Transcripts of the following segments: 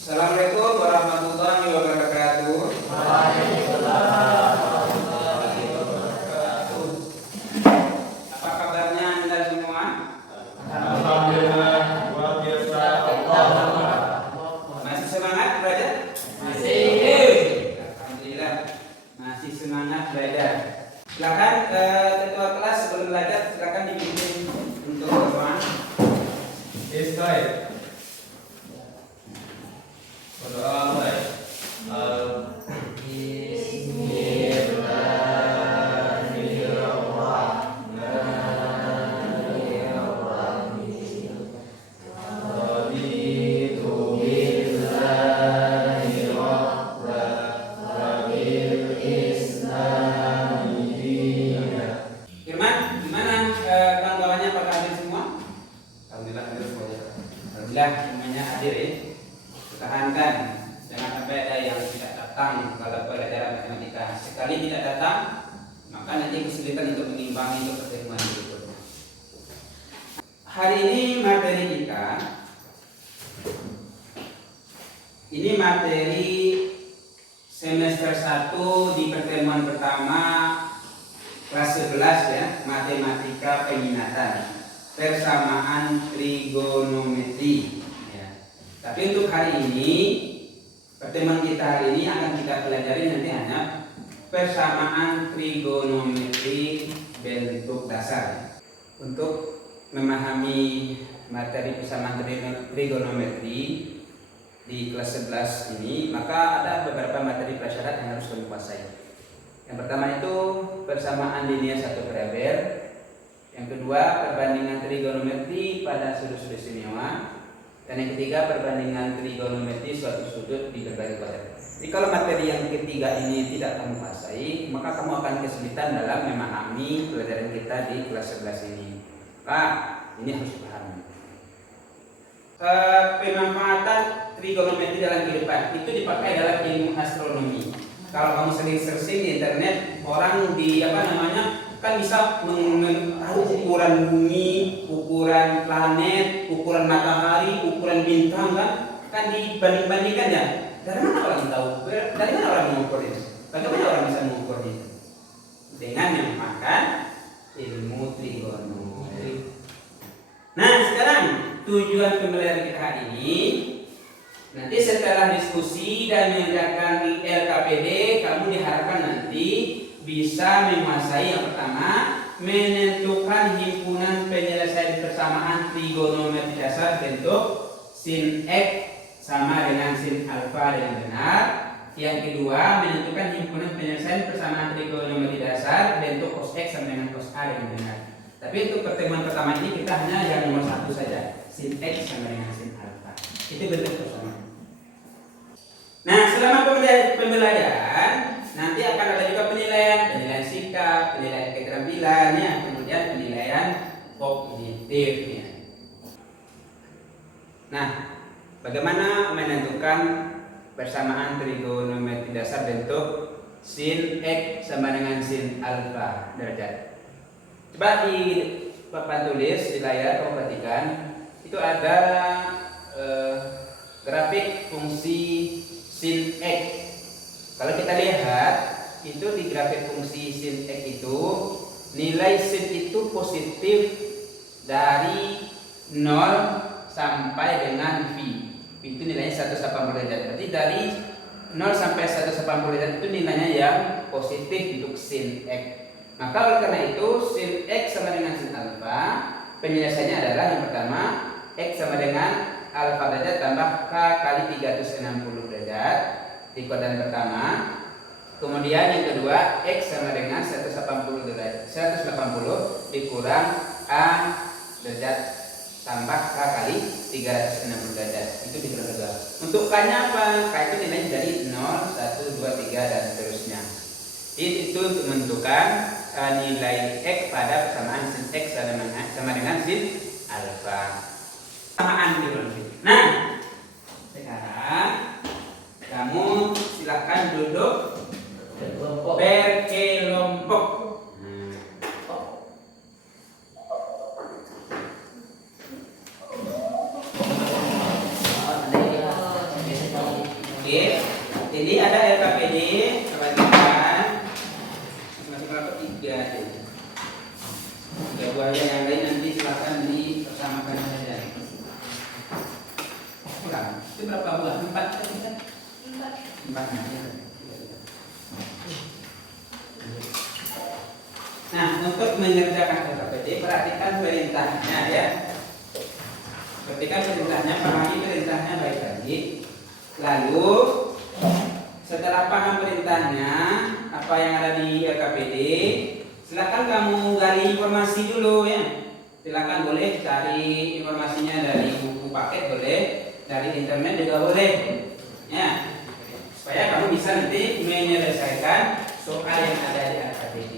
Assalamualaikum warahmatullahi wabarakatuh. Apa kabarnya Anda semua? Alhamdulillah, luar biasa. Masih semangat belajar? Masih. Alhamdulillah, masih semangat belajar. Silakan ketua kelas sebelum belajar silakan dipimpin untuk berdoa. Baik. Berdoa baik. Firman, gimana kawan-kawannya apakah hadir semua? Alhamdulillah hadir semuanya. Alhamdulillah semuanya hadir ya. Pertahankan, jangan sampai ada yang tidak datang kalau pelajaran matematika. Sekali tidak datang, maka nanti kesulitan untuk mengimbangi untuk pertemuan berikutnya. Hari ini materi kita, ini materi semester 1 di pertemuan pertama kelas 11 ya, matematika peminatan, persamaan trigonometri ya. Tapi untuk hari ini, pertemuan kita hari ini akan kita pelajari nanti hanya persamaan trigonometri bentuk dasar. Untuk memahami materi persamaan trigonometri di kelas 11 ini, maka ada beberapa materi prasyarat yang harus kamu kuasai. Yang pertama itu persamaan linear satu variabel. Yang kedua, perbandingan trigonometri pada sudut-sudut istimewa. Dan yang ketiga, perbandingan trigonometri suatu sudut di berbagai kuadrat. Jadi kalau materi yang ketiga ini tidak kamu kuasai, maka kamu akan kesulitan dalam memahami pelajaran kita di kelas 11 ini. Pak, ini harus dipahami. Pemanfaatan trigonometri dalam kehidupan itu dipakai dalam ilmu astronomi. Kalau kamu sering searching di internet, orang di kan bisa tahu ukuran bumi, ukuran planet, ukuran matahari, ukuran bintang kan dibanding-bandingkan ya. Dari mana orang tahu? Dari mana orang mengukur itu? Bagaimana orang bisa mengukur itu? Dengan menggunakan ilmu trigonometri. Nah, sekarang tujuan pembelajaran kita hari ini, nanti setelah diskusi dan mengerjakan di LKPD, kamu diharapkan nanti bisa menguasai yang pertama, menentukan himpunan penyelesaian persamaan trigonometri dasar bentuk sin X sama dengan sin alfa dengan benar. Yang kedua, menentukan himpunan penyelesaian persamaan trigonometri dasar bentuk cos X sama dengan cos A dengan benar. Tapi untuk pertemuan pertama ini kita hanya yang nomor 1 saja, sin X sama dengan sin alfa. Itu bentuk persamaan. Nah, selama pembelajaran nanti akan ada juga penilaian sikap, penilaian keterampilan ya, kemudian penilaian kognitif ya. Nah, bagaimana menentukan persamaan trigonometri dasar bentuk sin X sama dengan sin alfa derajat? Coba di papan tulis di layar kamu perhatikan, itu ada grafik fungsi sin X. Kalau kita lihat itu di grafik fungsi sin X itu nilai sin itu positif dari 0 sampai dengan V. Itu nilainya 180 derajat. Berarti dari 0 sampai 180 derajat itu nilainya yang positif untuk sin X. Maka oleh karena itu sin X sama dengan sin alfa, penyelesaiannya adalah yang pertama X sama dengan alfa derajat tambah K kali 360 derajat di kuadran pertama. Kemudian yang kedua X sama dengan 180 derajat, 180 dikurang A derajat tambah K kali 360 derajat. Itu di kuadran kedua. Untuk K-nya apa? K itu nilainya dari 0, 1, 2, 3 dan seterusnya. Itu untuk menentukan nilai X pada persamaan sin X sama dengan sin alfa. Persamaan trigonometri. Nah, sekarang kamu silakan duduk berkelompok. Jadi ada LKPD, perhatikan masing-masing kelompok 3 aja. 3 buah yang lain nanti silakan dipersamakan saja. Kurang. Itu berapa buah? 4 kan? 4 aja. Nah, untuk mengerjakan LKPD, perhatikan perintahnya ya. Perhatikan perintahnya, pahami perintahnya baik lagi. Lalu setelah paham perintahnya, apa yang ada di LKPD, silakan kamu gali informasi dulu ya. Silakan boleh cari informasinya dari buku paket boleh, dari internet juga boleh. Ya. Supaya kamu bisa nanti menyelesaikan soal yang ada di LKPD.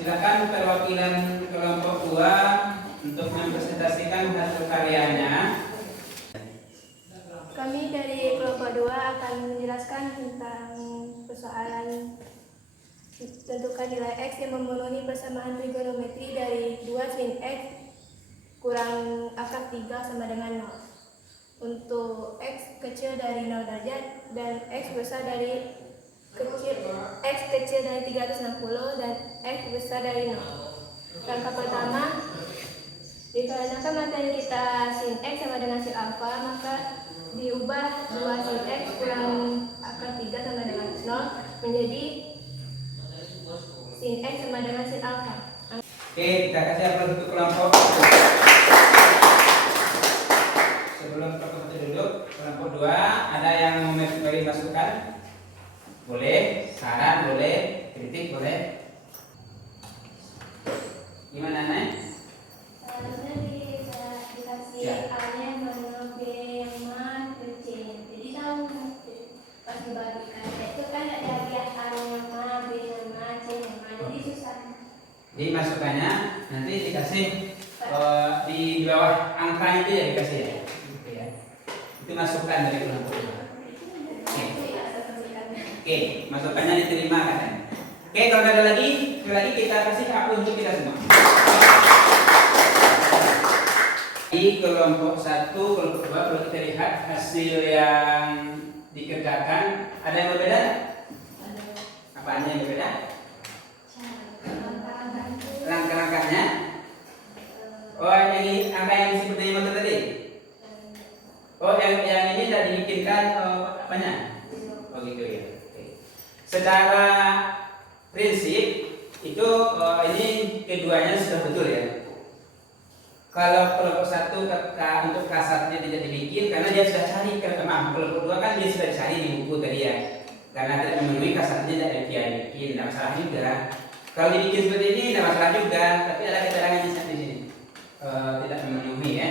Silakan perwakilan kelompok 2 untuk mempresentasikan hasil karyanya. Kami dari kelompok 2 akan menjelaskan tentang persoalan tentukan nilai X yang memenuhi persamaan trigonometri dari 2 sin X kurang akar 3 sama dengan 0. Untuk X kecil dari 0 derajat dan X besar dari X kecil dari 360 dan X besar dari 0. Langkah pertama, dikarenakan materi kita sin X sama dengan sin alfa, maka diubah 2 sin X kurang akar 3 sama dengan 0 menjadi sin X sama dengan sin alfa. Oke, kita kasih aplaus untuk kelompok. Sebelum kelompok 1 duduk, kelompok 2 ada yang mau beri masukan? Boleh, saran boleh, kritik boleh. Gimana Nek? Seharusnya dikasih Ya. A-nya mana, B yang mana, C. Jadi tahu pas dibagikan itu kan ada lihat A-nya mana, B yang mana, C yang mana. Jadi susah. Jadi masukannya nanti dikasih di bawah angka itu ya dikasih ya. Gitu ya. Itu masukan dari kelompok 2. Oke, masukannya diterima kan? Oke, kalau nggak ada lagi, sekali lagi kita kasih aplaus untuk kita semua. Di kelompok 1, kelompok 2, kalau kita lihat hasil yang dikerjakan, ada yang berbeda? Apanya yang berbeda? Langkah-langkahnya? Oh, ini angka yang seperti yang motor tadi? Oh, yang ini tidak dibikinkan apanya? Oh gitu ya. Secara prinsip itu ini keduanya sudah betul ya. Kalau kelompok 1 untuk kasarnya tidak dibikin karena dia sudah cari kelompok 2 kan dia sudah cari di buku tadi ya. Karena tidak memenuhi kasarnya tidak dia bikin, tidak masalah juga. Kalau dibikin seperti ini tidak masalah juga, tapi ada keterangan di sini tidak memenuhi ya.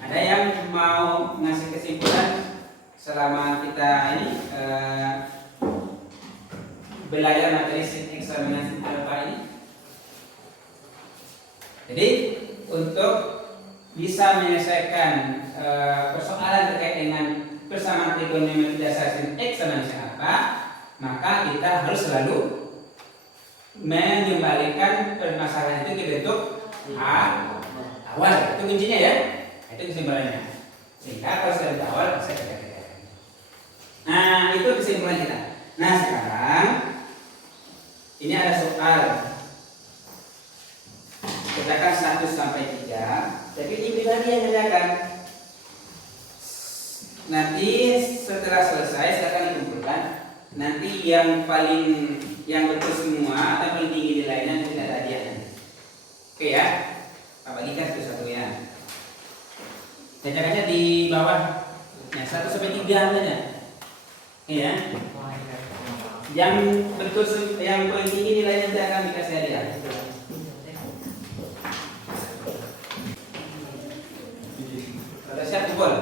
Ada yang mau ngasih kesimpulan selama kita ini belajar materi sin X sama dengan sin alfa ini? Jadi untuk bisa menyelesaikan persoalan terkait dengan persamaan trigonometri dasar sin X sama dengan sin alfa, maka kita harus selalu mengembalikan permasalahan itu ke bentuk awal. Itu kuncinya ya. Itu kesimpulannya. Sehingga kalau sudah di awal bisa kita kerjakan. Nah, itu kesimpulan kita. Nah, sekarang ini ada soal. Kerjakan 1 sampai 3. Tapi ini pribadi yang kerjakan. Nanti setelah selesai silakan dikumpulkan. Nanti yang betul semua atau paling tinggi nilainya tidak ada 3 saja. Iya. Yang betul yang paling tinggi nilainya nanti akan dikasih hadiah. Ada siap pukul.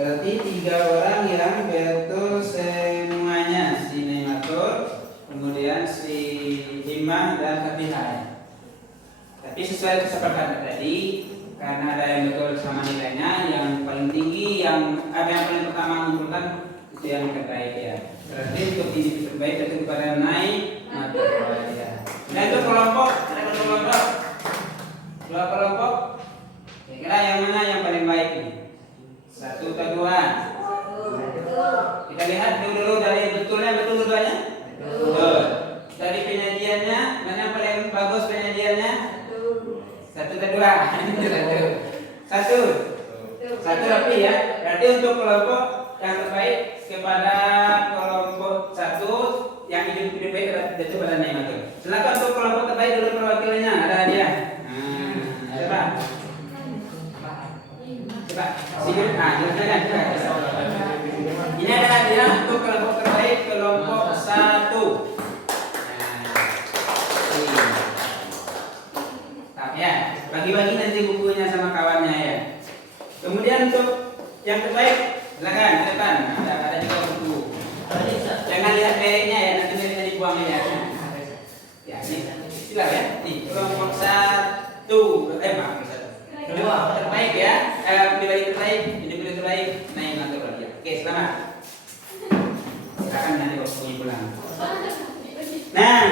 Berarti 3 orang yang betul semuanya, si Nematur, kemudian si Himah dan Habihah. Tapi sesuai kesepakatan tadi, karena ada yang betul sama nilainya, yang paling tinggi, yang paling pertama mengumpulkan itu yang terbaik ya. Berarti untuk ini terbaik itu kepada naik Matur ya. Nah itu kelompok, ada kelompok. Kira-kira yang mana yang paling baik nih? 1 atau 2? Kita lihat dulu dari betulnya, betul dua-duanya? Betul. Dari penyajiannya, mana yang paling bagus penyajiannya? 1 atau 2? 1. 1 rapi ya. Berarti untuk kelompok yang terbaik kepada kelompok 1 yang hidup baik itu pada Nematur. Silakan untuk kelompok terbaik dulu perwakilannya, ada hadiah. Coba. Silakan. Ini ada hadiah untuk kelompok terbaik kelompok 1. Ya, bagi-bagi nanti bukunya sama kawannya ya. Kemudian untuk yang terbaik, silakan ke depan. Ada juga buku. Jangan lihat mereknya ya, nanti mereknya dibuang ya. Ya, silakan ya. Nih, kelompok 1. Kedua terbaik ya, pribadi terbaik, individu terbaik, naik Matur lagi. Oke, selamat. Silakan nanti waktunya pulang. Nah,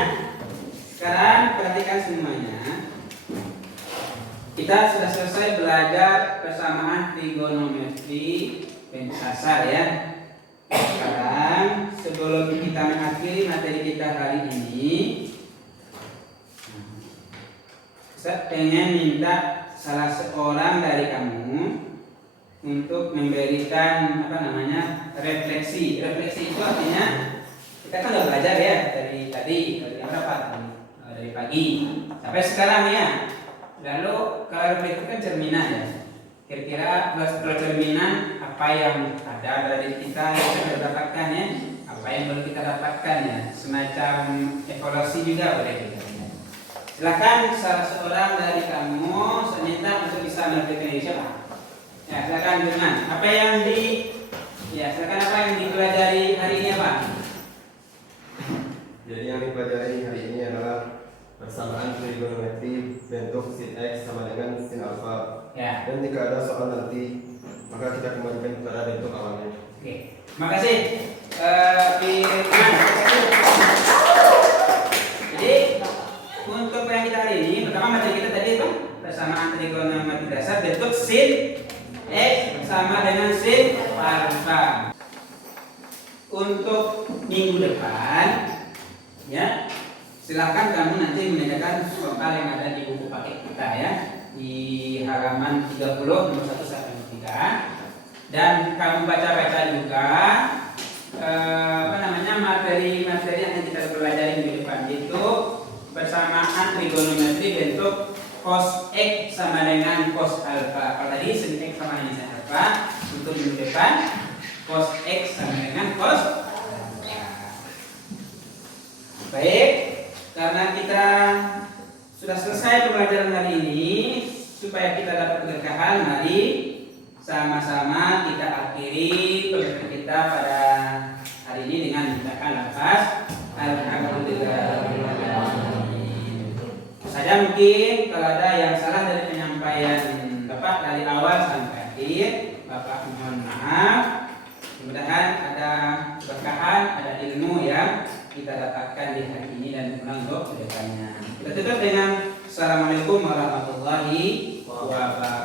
sekarang perhatikan semuanya. Kita sudah selesai belajar persamaan trigonometri bentuk asal ya. Sekarang sebelum kita mengakhiri materi kita hari ini, saya pengen minta salah seorang dari kamu untuk memberikan refleksi. Refleksi itu artinya kita kan udah belajar ya dari tadi, dari berapa? Dari pagi sampai sekarang ya. Lalu kalau refleksi kan cerminan ya. Kira-kira kalau cerminan apa yang ada dari kita yang kita dapatkan ya, apa yang belum kita dapatkan ya, semacam evaluasi juga boleh kita. Silakan salah seorang dari kamu saya minta untuk bisa merefleksikan diri siapa? Ya, silakan Firman. Silakan apa yang dipelajari hari ini apa? Jadi yang dipelajari hari ini adalah persamaan trigonometri bentuk sin X sama dengan sin alfa. Ya. Dan jika ada soal nanti, maka kita kembalikan kepada bentuk awalnya. Oke. Makasih. Firman. Jadi untuk yang kita hari ini, pertama materi kita tadi itu persamaan trigonometri dasar bentuk sin X sama dengan sin alfa. Untuk minggu depan, ya silakan kamu nanti menanyakan soal yang ada di buku paket kita ya, di halaman 30 nomor 1 sampai 3, dan kamu baca-baca juga materi-materi yang kita pelajari minggu depan itu persamaan trigonometri bentuk cos X sama dengan cos alfa. Kalau tadi sin X sama dengan sin alfa, untuk minggu depan cos X sama dengan cos alfa. Baik, karena kita sudah selesai pembelajaran hari ini, supaya kita dapat keberkahan, mari sama-sama kita akhiri pembelajaran kita pada hari ini dengan mengucapkan lafaz alhamdulillah. Saja mungkin kalau ada yang salah dari penyampaian Bapak dari awal sampai akhir, Bapak mohon maaf. Mudah-mudahan ada keberkahan, ada ilmu yang kita dapatkan di hari ini dan pulang untuk kedepannya. Kita tutup dengan Assalamualaikum warahmatullahi wabarakatuh.